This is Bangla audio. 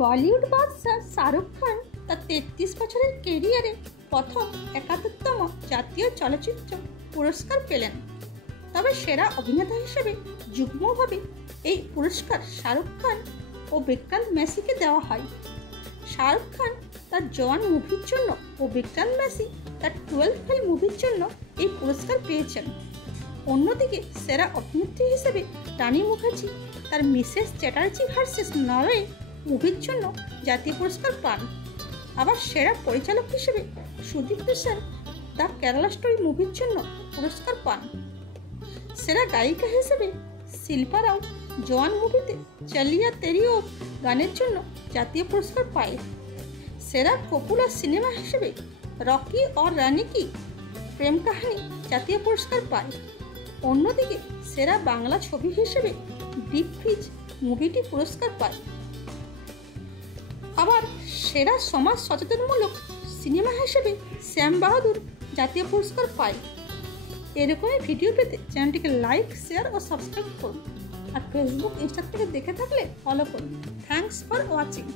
বলিউড বাদশা শাহরুখ খান তার 33 বছরের কেরিয়ারে প্রথম 71তম জাতীয় চলচ্চিত্র পুরস্কার পেলেন। তবে সেরা অভিনেতা হিসেবে যুগ্মভাবে এই পুরস্কার শাহরুখ খান ও বিক্রান্ত মেসিকে দেওয়া হয়। শাহরুখ খান তার জওয়ান মুভির জন্য ও বিক্রান্ত মেসি তার 12 ফেল মুভির জন্য এই পুরস্কার পেয়েছেন। অন্যদিকে সেরা অভিনেত্রী হিসেবে রানী মুখার্জি তার মিসেস চ্যাটার্জি ভার্সেস নরওয়ে মুভির জন্য জাতীয় পুরস্কার পান। আবার সেরা পরিচালক হিসেবে সুদীপ কিশোর দ্য কেরালা স্টোরি মুভির জন্য পুরস্কার পান। সেরা গায়িকা হিসেবে শিল্পা রাও জওয়ান মুভিতে চলিয়া তেরি ও গানের জন্য জাতীয় পুরস্কার পায়। সেরা পপুলার সিনেমা হিসেবে রকি और রানী কি প্রেম কাহিনী জাতীয় পুরস্কার পায়। অন্যদিকে সেরা বাংলা ছবি হিসেবে ডিপ ফ্রিজ মুভিটি পুরস্কার পায়। আবার সেরা সমাজ সচেতনমূলক সিনেমা হিসেবে শ্যাম বাহাদুর জাতীয় পুরস্কার পায়। এরকমই ভিডিও পেতে চ্যানেলটিকে লাইক, শেয়ার ও সাবস্ক্রাইব করুন। আর ফেসবুক, ইনস্টা থেকে দেখে থাকলে ফলো করুন। Thanks for watching.